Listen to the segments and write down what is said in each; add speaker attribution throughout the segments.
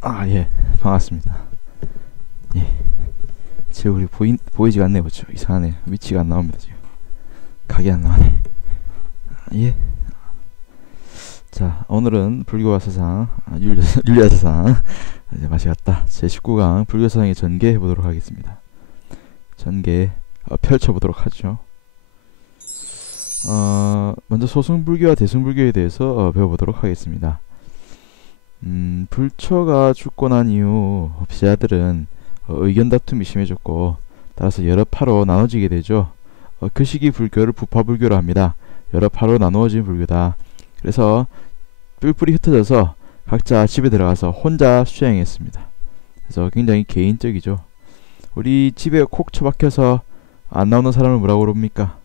Speaker 1: 아, 예. 반갑습니다. 예. 제 얼굴이 보이, 보이지가 않네요. 그쵸? 이상하네. 위치가 안 나옵니다. 지금. 각이 안 나오네. 아, 예. 자, 오늘은 불교와 사상, 아, 윤리, 윤리와 사상, 이제 맛이 갔다. 제19강 불교 사상의 전개 해 보도록 하겠습니다. 전개, 어, 펼쳐보도록 하죠. 어, 먼저 소승불교와 대승불교에 대해서 어, 배워보도록 하겠습니다. 음, 불처가 죽고 난 이후 법시자들은 어, 의견 다툼이 심해졌고 따라서 여러 파로 나눠지게 되죠. 어, 그 시기 불교를 부파불교로 합니다. 여러 파로 나누어진 불교다. 그래서 뿔뿔이 흩어져서 각자 집에 들어가서 혼자 수행했습니다. 그래서 굉장히 개인적이죠. 우리 집에 콕 처박혀서 안 나오는 사람을 뭐라고 그럽니까?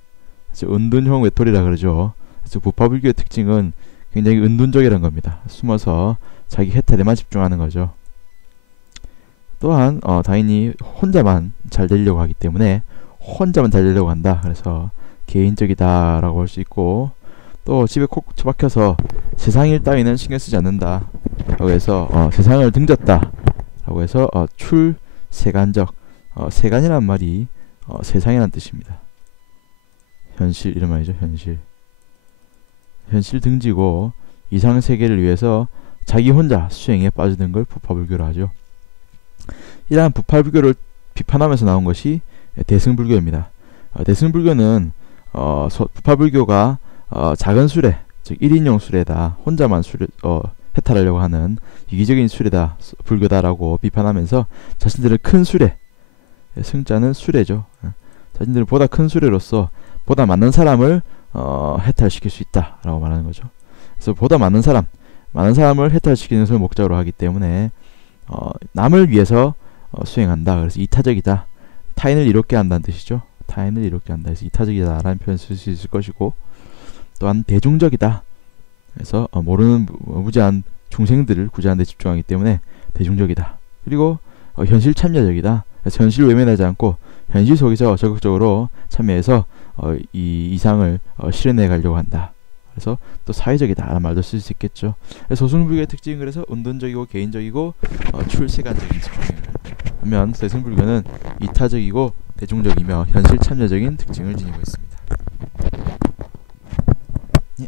Speaker 1: 은둔형 외톨이라 그러죠. 그래서 부파불교의 특징은 굉장히 은둔적이라는 겁니다. 숨어서 자기 해탈에만 집중하는 거죠. 또한 어, 당연히 혼자만 잘 되려고 하기 때문에 혼자만 잘 되려고 한다. 그래서 개인적이다라고 할 수 있고 또 집에 콕 처박혀서 세상 일 따위는 신경 쓰지 않는다. 라고 해서 어, 세상을 등졌다. 라고 해서 어, 출세간적 어, 세간이란 말이 어, 세상이란 뜻입니다. 현실 이런 말이죠. 현실. 현실 등지고 이상 세계를 위해서 자기 혼자 수행에 빠지는 걸 부파불교로 하죠. 이러한 부파불교를 비판하면서 나온 것이 대승불교입니다. 어, 대승불교는 어, 소, 부파불교가 어, 작은 수레, 즉 1인용 수레다, 혼자만 수레, 어, 해탈하려고 하는 이기적인 수레다, 불교다라고 비판하면서 자신들을 큰 수레, 예, 승자는 수레죠. 어, 자신들은 보다 큰 수레로서 보다 많은 사람을 어, 해탈시킬 수 있다라고 말하는 거죠. 그래서 보다 많은 사람, 많은 사람을 해탈시키는 것을 목적으로 하기 때문에 어, 남을 위해서 어, 수행한다. 그래서 이타적이다. 타인을 이롭게 한다는 뜻이죠. 타인을 이롭게 한다. 그래서 이타적이다라는 표현을 쓸수 있을 것이고 또한 대중적이다. 그래서 어, 모르는 무제한 중생들을 구제하는 데 집중하기 때문에 대중적이다. 그리고 어, 현실 참여적이다. 그래서 현실 외면하지 않고 현실 속에서 적극적으로 참여해서 어, 이 이상을 어, 실현해 가려고 한다. 그래서 또 사회적이다라는 말도 쓸 수 있겠죠. 소승불교의 특징은 그래서 운동적이고 개인적이고 어, 출세관적인 특징을 하면 대승불교는 이타적이고 대중적이며 현실 참여적인 특징을 지니고 있습니다. 예.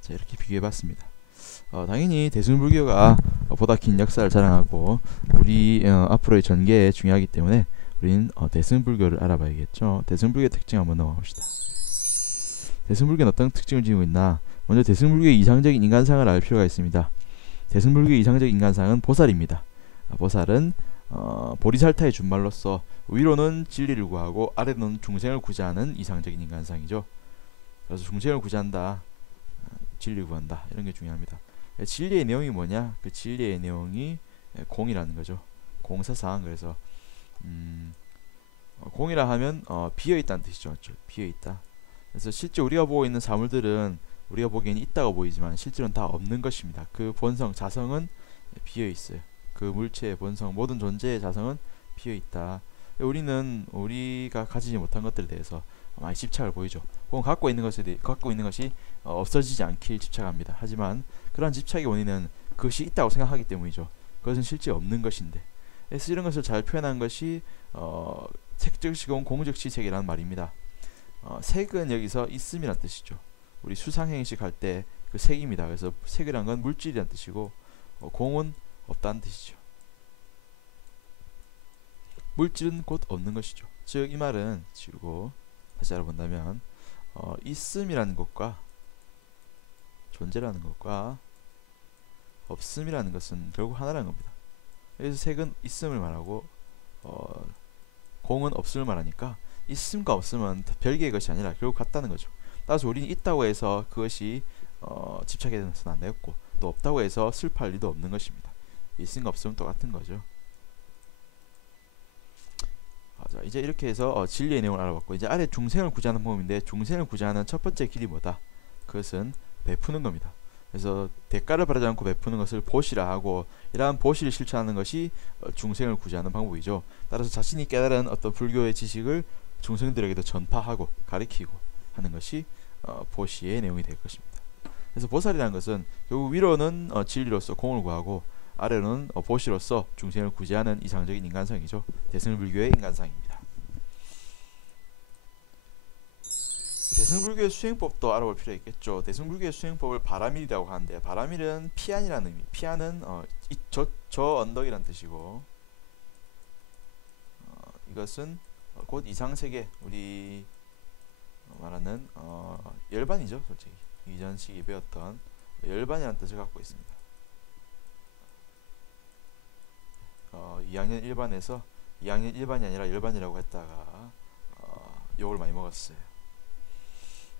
Speaker 1: 자 이렇게 비교해봤습니다. 어, 당연히 대승불교가 보다 긴 역사를 자랑하고 우리 어, 앞으로의 전개에 중요하기 때문에 우리는 어, 대승불교를 알아봐야겠죠. 대승불교의 특징 한번 넘어갑시다. 대승불교는 어떤 특징을 지니고 있나? 먼저 대승불교의 이상적인 인간상을 알 필요가 있습니다. 대승불교의 이상적 인간상은 보살입니다. 아, 보살은 어, 보리살타의 준말로서 위로는 진리를 구하고 아래로는 중생을 구제하는 이상적인 인간상이죠. 그래서 중생을 구제한다, 어, 진리를 구한다 이런 게 중요합니다. 진리의 내용이 뭐냐? 그 진리의 내용이 공이라는 거죠. 공사상 그래서 음, 어, 공이라 하면 어, 비어 있다는 뜻이죠. 비어 있다. 그래서 실제 우리가 보고 있는 사물들은 우리가 보기에는 있다고 보이지만 실제로는 다 없는 것입니다. 그 본성, 자성은 비어 있어요. 그 물체의 본성, 모든 존재의 자성은 비어 있다. 우리는 우리가 가지지 못한 것들에 대해서 많이 집착을 보이죠. 혹은 갖고 있는 것에 대해 갖고 있는 것이 어, 없어지지 않길 집착합니다. 하지만 그러한 집착의 원인은 그것이 있다고 생각하기 때문이죠. 그것은 실제 없는 것인데. 그래서 이런 것을 잘 표현한 것이 어, 색즉시공 공즉시색이라는 말입니다. 어, 색은 여기서 있음이란 뜻이죠. 우리 수상행식 할 때 그 색입니다. 그래서 색이란 건 물질이란 뜻이고 어, 공은 없다는 뜻이죠. 물질은 곧 없는 것이죠. 즉 이 말은 지우고 다시 알아본다면 어, 있음이라는 것과 존재라는 것과 없음이라는 것은 결국 하나라는 겁니다. 그래서 색은 있음을 말하고 어, 공은 없음을 말하니까 있음과 없음은 별개의 것이 아니라 결국 같다는 거죠. 따라서 우리는 있다고 해서 그것이 어, 집착해서는 안 되겠고 또 없다고 해서 슬퍼할 리도 없는 것입니다. 있음과 없음은 똑같은 거죠. 자, 이제 이렇게 해서 어, 진리의 내용을 알아봤고 이제 아래 중생을 구제하는 방법인데 중생을 구제하는 첫 번째 길이 뭐다? 그것은 베푸는 겁니다. 그래서 대가를 바라지 않고 베푸는 것을 보시라 하고 이러한 보시를 실천하는 것이 어, 중생을 구제하는 방법이죠. 따라서 자신이 깨달은 어떤 불교의 지식을 중생들에게도 전파하고 가르치고 하는 것이 어, 보시의 내용이 될 것입니다. 그래서 보살이라는 것은 결국 위로는 어, 진리로서 공을 구하고 아래로는 어, 보시로서 중생을 구제하는 이상적인 인간성이죠. 대승불교의 인간상입니다. 대승불교의 수행법도 알아볼 필요 있겠죠. 대승불교의 수행법을 바라밀이라고 하는데 바라밀은 피안이라는 의미. 피안은 어, 이, 저, 저 언덕이란 뜻이고 어, 이것은 어, 곧 이상세계 우리 말하는 어, 열반이죠. 솔직히 이전 시기 배웠던 열반이라는 뜻을 갖고 있습니다. 어, 2학년 1반에서 2학년 1반이 아니라 열반이라고 했다가 어, 욕을 많이 먹었어요.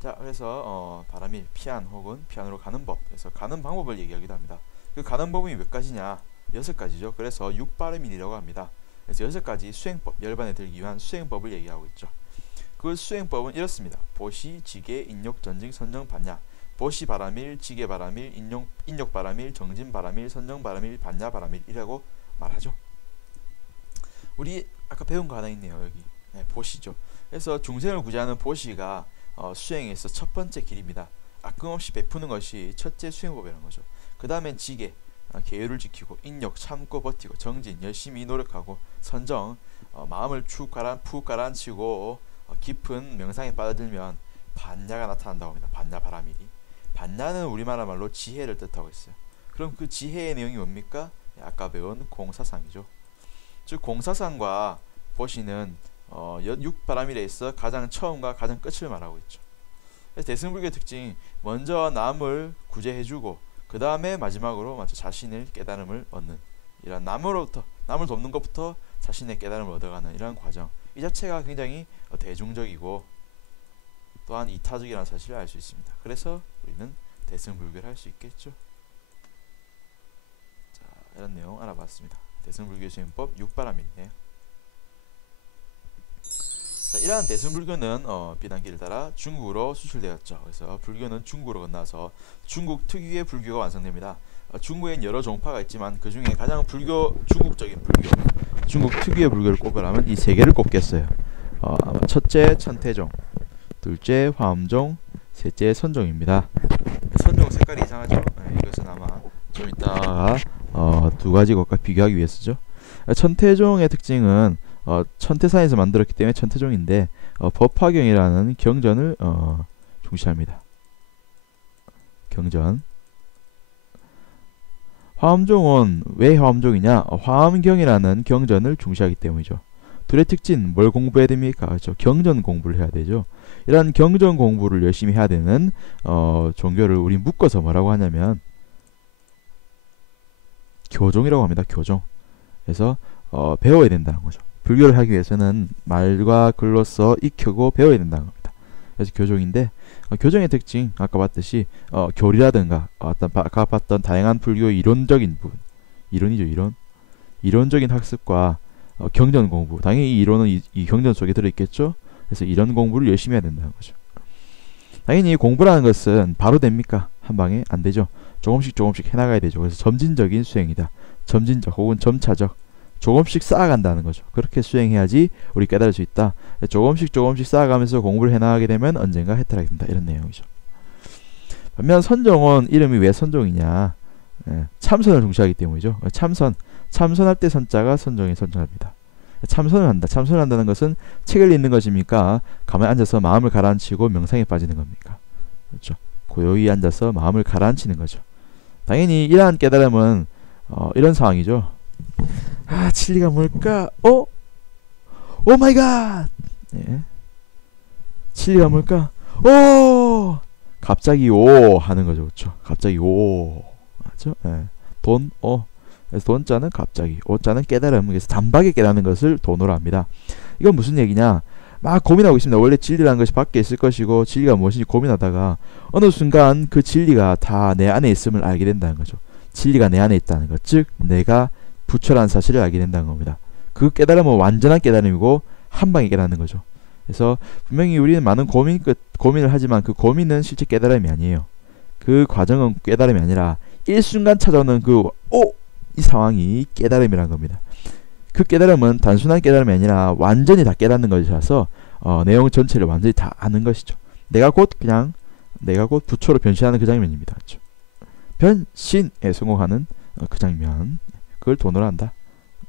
Speaker 1: 자, 그래서 어, 바람일, 피안 혹은 피안으로 가는 법. 그래서 가는 방법을 얘기하기도 합니다. 그 가는 법이 몇 가지냐? 여섯 가지죠. 그래서 육바람일이라고 합니다. 그래서 여섯 가지 수행법, 열반에 들기 위한 수행법을 얘기하고 있죠. 그 수행법은 이렇습니다. 보시, 지계, 인욕, 전징, 선정, 반야. 보시 바람일, 지계 바람일, 인욕, 인욕 바람일, 정진 바람일, 선정 바람일, 반야 바람일이라고 말하죠. 우리 아까 배운 거 하나 있네요. 여기 네, 보시죠. 그래서 중생을 구제하는 보시가 어, 수행에서 첫 번째 길입니다. 아낌없이 베푸는 것이 첫째 수행법이라는 거죠. 그 다음엔 지계, 어, 계율을 지키고 인력, 참고 버티고 정진, 열심히 노력하고 선정, 어, 마음을 쭉 가라, 푹 가라앉히고 어, 깊은 명상에 빠져들면 반야가 나타난다고 합니다. 반야 바라밀이. 반야는 우리말 말로 지혜를 뜻하고 있어요. 그럼 그 지혜의 내용이 뭡니까? 아까 배운 공사상이죠. 즉 공사상과 보시는 어, 육바람일에 있어 가장 처음과 가장 끝을 말하고 있죠. 대승불교 특징 먼저 남을 구제해주고 그 다음에 마지막으로 먼저 자신의 깨달음을 얻는 이런 남으로부터 남을 돕는 것부터 자신의 깨달음을 얻어가는 이런 과정 이 자체가 굉장히 대중적이고 또한 이타적이라는 사실을 알 수 있습니다. 그래서 우리는 대승불교를 할 수 있겠죠. 자 이런 내용 알아봤습니다. 대승불교 수행법 6바람이네요. 자, 이러한 대승불교는 어, 비단길을 따라 중국으로 수출되었죠. 그래서 불교는 중국으로 건너서 중국 특유의 불교가 완성됩니다. 어, 중국엔 여러 종파가 있지만 그 중에 가장 불교 중국적인 불교, 중국 특유의 불교를 꼽으라면 이 세 개를 꼽겠어요. 어, 첫째 천태종, 둘째 화엄종, 셋째 선종입니다. 선종 색깔이 이상하죠? 네, 이것은 아마 좀 이따가 어, 두 가지 것과 비교하기 위해서죠. 천태종의 특징은 어, 천태산에서 만들었기 때문에 천태종인데 어, 법화경이라는 경전을 어, 중시합니다. 경전 화엄종은 왜 화엄종이냐? 어, 화엄경이라는 경전을 중시하기 때문이죠. 둘의 특징 뭘 공부해야 됩니까? 그렇죠. 경전 공부를 해야 되죠. 이런 경전 공부를 열심히 해야 되는 어, 종교를 우리 묶어서 뭐라고 하냐면 교종이라고 합니다. 교종. 그래서 어, 배워야 된다는 거죠. 불교를 하기 위해서는 말과 글로써 익히고 배워야 된다는 겁니다. 그래서 교종인데 어, 교정의 특징 아까 봤듯이 어, 교리라든가 어떤 아까 봤던 다양한 불교 이론적인 부분 이론이죠 이론 이론적인 학습과 어, 경전 공부 당연히 이 이론은 이, 이 경전 속에 들어있겠죠. 그래서 이런 공부를 열심히 해야 된다는 거죠. 당연히 공부라는 것은 바로 됩니까? 한 방에 안 되죠. 조금씩 조금씩 해나가야 되죠. 그래서 점진적인 수행이다. 점진적 혹은 점차적 조금씩 쌓아간다는 거죠. 그렇게 수행해야지 우리 깨달을 수 있다. 조금씩 조금씩 쌓아가면서 공부를 해나가게 되면 언젠가 해탈하게 된다. 이런 내용이죠. 반면 선정은 이름이 왜 선종이냐? 예, 참선을 중시하기 때문이죠. 참선, 참선할 때 선자가 선정에 선정합니다. 참선을 한다. 참선을 한다는 것은 책을 읽는 것입니까? 가만히 앉아서 마음을 가라앉히고 명상에 빠지는 겁니까? 그렇죠. 고요히 앉아서 마음을 가라앉히는 거죠. 당연히 이러한 깨달음은 어, 이런 상황이죠. 아, 진리가 뭘까? 어? 오 마이 갓! 예. 진리가 뭘까? 오! 갑자기 오 하는 거죠. 그렇죠? 갑자기 오. 맞죠? 예. 돈, 어. 그래서 돈자는 갑자기, 오자는 깨달음. 그래서 단박에 깨닫는 것을 돈으로 합니다. 이건 무슨 얘기냐? 막 고민하고 있습니다. 원래 진리라는 것이 밖에 있을 것이고 진리가 무엇인지 고민하다가 어느 순간 그 진리가 다 내 안에 있음을 알게 된다는 거죠. 진리가 내 안에 있다는 것, 즉 내가 부처라는 사실을 알게 된다는 겁니다. 그 깨달음은 완전한 깨달음이고 한 방에 깨닫는 거죠. 그래서 분명히 우리는 많은 고민 끝 고민을 하지만 그 고민은 실제 깨달음이 아니에요. 그 과정은 깨달음이 아니라 일순간 찾아오는 그 오! 이 상황이 깨달음이라는 겁니다. 그 깨달음은 단순한 깨달음이 아니라 완전히 다 깨닫는 것이라서 어, 내용 전체를 완전히 다 아는 것이죠. 내가 곧 그냥 내가 곧 부처로 변신하는 그 장면입니다. 그렇죠? 변신에 성공하는 어, 그 장면 그걸 돈으로 한다.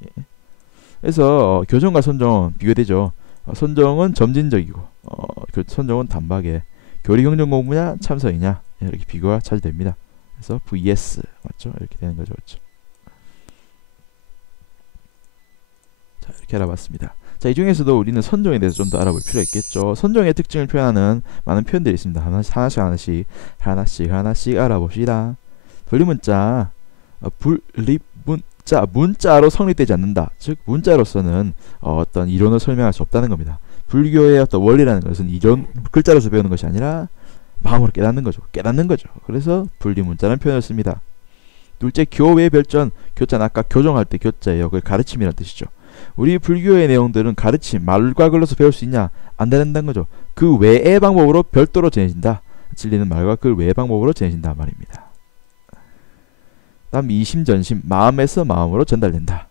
Speaker 1: 예. 그래서 어, 교정과 선정 비교되죠. 어, 선정은 점진적이고 어, 선정은 단박에 교리경정 공부냐 참선이냐 이렇게 비교가 잘 됩니다. 그래서 vs 맞죠? 이렇게 되는 거죠. 그렇죠? 자 이렇게 알아봤습니다. 자, 이 중에서도 우리는 선정에 대해서 좀 더 알아볼 필요가 있겠죠. 선정의 특징을 표현하는 많은 표현들이 있습니다. 하나씩 하나씩 하나씩 하나씩 하나씩 알아봅시다. 분리문자, 어, 분리 문자, 문자로 성립되지 않는다. 즉 문자로서는 어, 떤 이론을 설명할 수 없다는 겁니다. 불교의 어떤 원리라는 것은 이론 글자로서 배우는 것이 아니라 마음으로 깨닫는 거죠. 깨닫는 거죠. 그래서 분리 문자라는 표현을 씁니다. 둘째 교외 별전, 교자는 아까 교정할 때 교자예요. 그 가르침이라는 뜻이죠. 우리 불교의 내용들은 가르침, 말과 글로서 배울 수 있냐? 안 된다는 거죠. 그 외의 방법으로 별도로 전해진다. 진리는 말과 그 외의 방법으로 전해진다 말입니다. 다음 이심전심, 마음에서 마음으로 전달된다.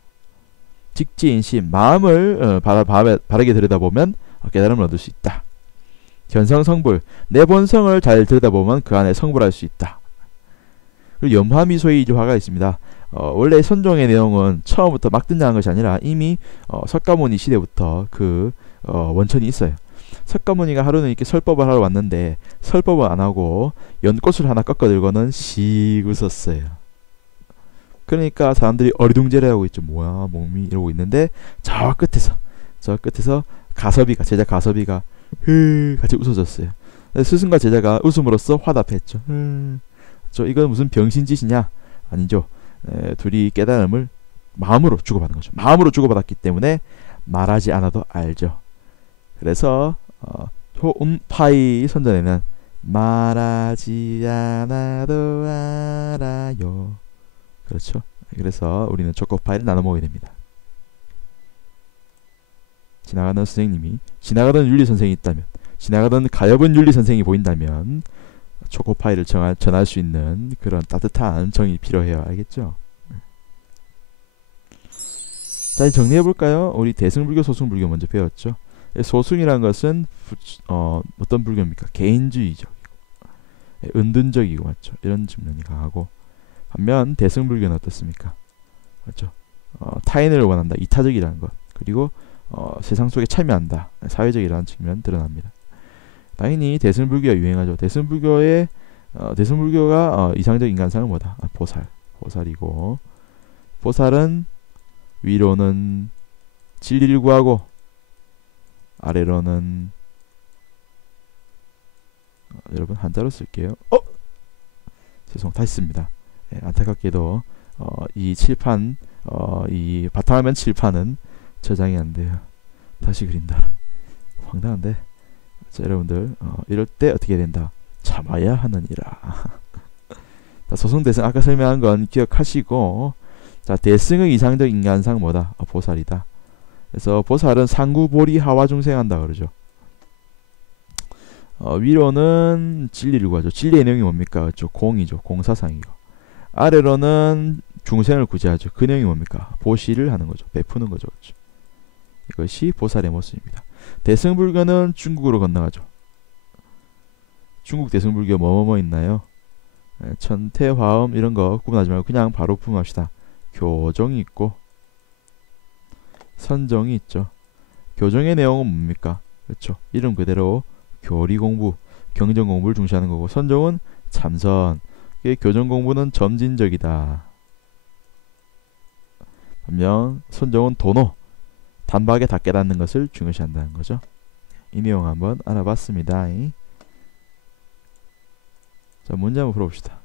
Speaker 1: 직지인심, 마음을 어, 바라, 바라, 바르게 들여다보면 깨달음을 얻을 수 있다. 견성성불, 내 본성을 잘 들여다보면 그 안에 성불할 수 있다. 그리고 염화미소의 이화가 있습니다. 어, 원래 선종의 내용은 처음부터 막 등장한 것이 아니라 이미 어, 석가모니 시대부터 그 어, 원천이 있어요. 석가모니가 하루는 이렇게 설법을 하러 왔는데 설법을 안 하고 연꽃을 하나 꺾어 들고는 씩 웃었어요. 그러니까 사람들이 어리둥절해하고 있죠. 뭐야 몸이 이러고 있는데 저 끝에서 저 끝에서 가섭이가 제자 가섭이가 흐 같이 웃어줬어요. 스승과 제자가 웃음으로써 화답했죠. 음, 저 이건 무슨 병신짓이냐? 아니죠. 에, 둘이 깨달음을 마음으로 주고받은 거죠. 마음으로 주고받았기 때문에 말하지 않아도 알죠. 그래서 어, 호음파이 선전에는 말하지 않아도 알아요. 그렇죠. 그래서 우리는 초코파이를 나눠 먹어야 됩니다. 지나가던 선생님이 지나가던 윤리 선생이 있다면 지나가던 가엾은 윤리 선생이 보인다면 초코파이를 정할, 전할 수 있는 그런 따뜻한 정이 필요해요. 알겠죠? 자, 정리해 볼까요? 우리 대승불교, 소승불교 먼저 배웠죠. 소승이란 것은 부, 어, 어떤 불교입니까? 개인주의적이고 예, 은둔적이고 맞죠? 이런 측면이 강하고 반면 대승불교는 어떻습니까? 맞죠? 어, 타인을 원한다, 이타적이라는 것 그리고 어, 세상 속에 참여한다, 사회적이라는 측면 드러납니다. 당연히 대승불교가 유행하죠. 대승불교의 어, 대승불교가 어, 이상적 인간상은 뭐다? 아, 보살. 보살이고 보살은 위로는 진리를 구하고 아래로는 어, 여러분 한자로 쓸게요. 어? 죄송 다시 씁니다. 예, 안타깝게도 어, 이 칠판 어, 이 바탕화면 칠판은 저장이 안 돼요. 다시 그린다. 황당한데. 자, 여러분들 어, 이럴 때 어떻게 된다? 참아야 하느니라. 자, 소승 대승 아까 설명한 건 기억하시고 자 대승의 이상적 인간상 뭐다? 어, 보살이다. 그래서 보살은 상구보리 하와 중생한다 그러죠. 어, 위로는 진리를 구하죠. 진리의 내용이 뭡니까? 그렇죠. 공이죠. 공사상이고. 아래로는 중생을 구제하죠. 그 내용이 뭡니까? 보시를 하는 거죠. 베푸는 거죠. 그렇죠. 이것이 보살의 모습입니다. 대승불교는 중국으로 건너가죠. 중국 대승불교 뭐뭐뭐 있나요? 예, 천태화음 이런 거 구분하지 말고 그냥 바로 품합시다. 교정이 있고 선정이 있죠. 교정의 내용은 뭡니까? 그렇죠. 이름 그대로 교리 공부, 경전 공부를 중시하는 거고 선정은 참선. 교정 공부는 점진적이다. 반면 선정은 도노, 단박에 다 깨닫는 것을 중요시한다는 거죠. 이 내용 한번 알아봤습니다. 자, 문제 한번 풀어봅시다.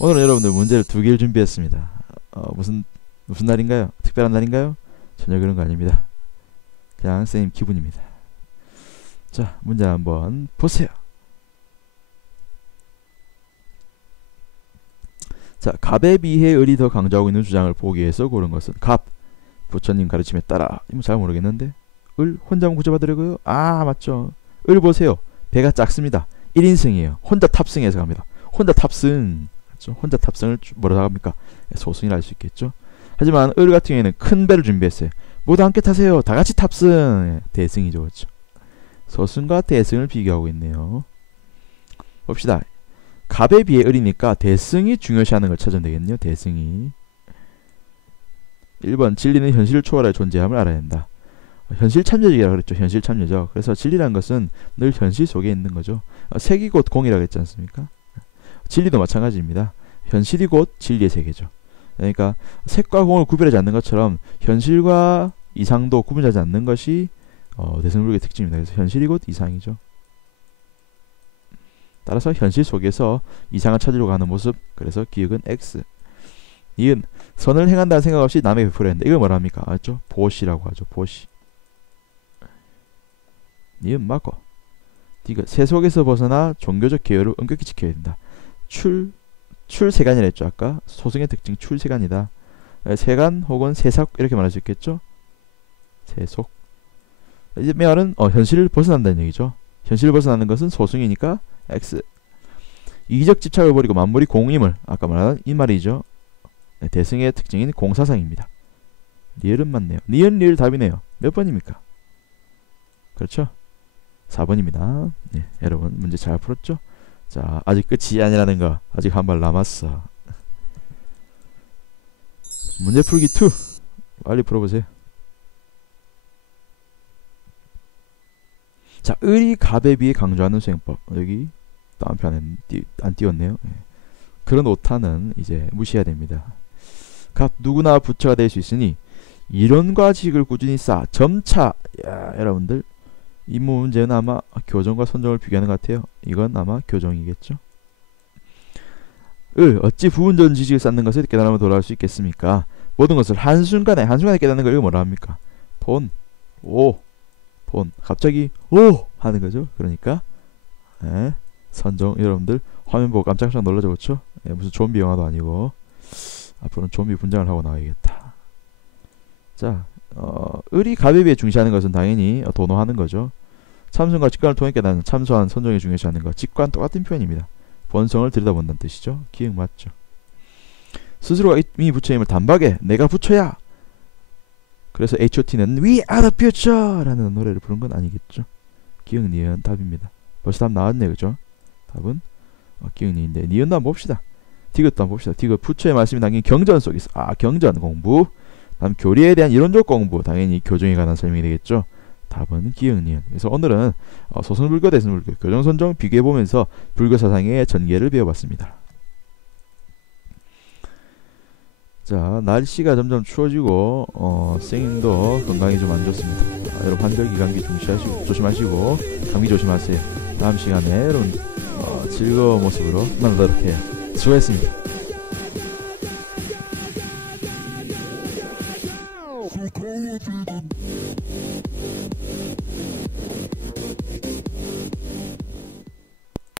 Speaker 1: 오늘은 여러분들 문제를 두 개를 준비했습니다. 어, 무슨 무슨 날인가요? 특별한 날인가요? 전혀 그런 거 아닙니다. 그냥 선생님 기분입니다. 자, 문제 한번 보세요. 자, 갑에 비해 을이 더 강조하고 있는 주장을 보기 위해서 고른 것은 갑. 부처님 가르침에 따라. 이거 잘 모르겠는데. 을 혼자만 구조받으려고요? 아, 맞죠. 을 보세요. 배가 작습니다. 1인승이에요. 혼자 탑승해서 갑니다. 혼자 탑승. 그렇죠? 혼자 탑승을 뭐라고 합니까? 소승이라 할 수 있겠죠. 하지만 을 같은 경우에는 큰 배를 준비했어요. 모두 함께 타세요. 다 같이 탑승. 대승이죠, 그렇죠. 소승과 대승을 비교하고 있네요. 봅시다. 갑에 비해 을이니까 대승이 중요시하는 걸 찾으면 되겠네요. 대승이. 1번 진리는 현실을 초월할 존재함을 알아야 한다. 현실 참여적이라 그랬죠. 현실 참여적. 그래서 진리란 것은 늘 현실 속에 있는 거죠. 색이 곧 공이라고 했지 않습니까? 진리도 마찬가지입니다. 현실이 곧 진리의 세계죠. 그러니까 색과 공을 구별하지 않는 것처럼 현실과 이상도 구분하지 않는 것이 어, 대승불교의 특징입니다. 그래서 현실이 곧 이상이죠. 따라서 현실 속에서 이상을 찾으려고 하는 모습 그래서 기억은 X 이은 선을 행한다는 생각 없이 남에게 베풀어야 한다. 이걸 뭐라 합니까? 알죠? 보시라고 하죠. 보시 니은 맞고 디귿 세속에서 벗어나 종교적 계율을 엄격히 지켜야 된다. 출 출세간이라 했죠 아까 소승의 특징 출세간이다. 세간 혹은 세삭 이렇게 말할 수 있겠죠. 세속 이제 말은 어, 현실을 벗어난다는 얘기죠. 현실을 벗어나는 것은 소승이니까 X 이적 집착을 버리고 만물이 공임을 아까 말한 이 말이죠. 네, 대승의 특징인 공사상입니다. 리을은 맞네요. 니은 리을 답이네요. 몇 번입니까? 그렇죠? 4번입니다. 네, 여러분 문제 잘 풀었죠? 자, 아직 끝이 아니라는 거 아직 한 발 남았어. 문제 풀기 2 빨리 풀어보세요. 자, 을이 갑에 비해 강조하는 수행법. 여기 다음편에 띄, 안 띄웠네요. 예. 그런 오타는 이제 무시해야 됩니다. 갑 누구나 부처가 될 수 있으니 이론과 지식을 꾸준히 쌓아 점차 야, 여러분들 이 문제는 아마 교정과 선정을 비교하는 것 같아요. 이건 아마 교정이겠죠. 을 어찌 부분전 지식을 쌓는 것을 깨달으면 돌아올 수 있겠습니까? 모든 것을 한순간에 한순간에 깨닫는 걸 이거 뭐라 합니까? 본, 오, 본 갑자기 오 하는 거죠. 그러니까 예, 선정 여러분들 화면 보고 깜짝깜짝 놀라죠, 그렇죠? 예, 무슨 좀비 영화도 아니고 앞으로는 좀비 분장을 하고 나와야겠다. 자, 어, 을이 비해 중시하는 것은 당연히 도노하는 거죠. 참선과 직관을 통해 깨닫는 참소한 선정에 중요시 하는 것. 직관 똑같은 표현입니다. 본성을 들여다본다는 뜻이죠. 기억 맞죠. 스스로가 이미 부처님을 단박에 내가 부처야 그래서 H.O.T는 We are the future 라는 노래를 부른 건 아니겠죠. 기억 니은 답입니다. 벌써 답 나왔네 그죠? 답은 어, 기억 니인데 니은도 한번 봅시다. 디귿도 한번 봅시다. 디귿 부처의 말씀이 담긴 경전 속에서 아 경전 공부 다음 교리에 대한 이론적 공부 당연히 교정에 관한 설명이 되겠죠. 답은 기억 니은. 그래서 오늘은 어, 소승불교 대승불교 교정선정 비교해보면서 불교 사상의 전개를 배워봤습니다. 자 날씨가 점점 추워지고 어, 생님도 건강이 좀 안 좋습니다. 아, 여러분 환절기 감기 조심하시고, 조심하시고 감기 조심하세요. 다음 시간에 여러분 어, 즐거운 모습으로 만나도록 해요. 수고했습니다.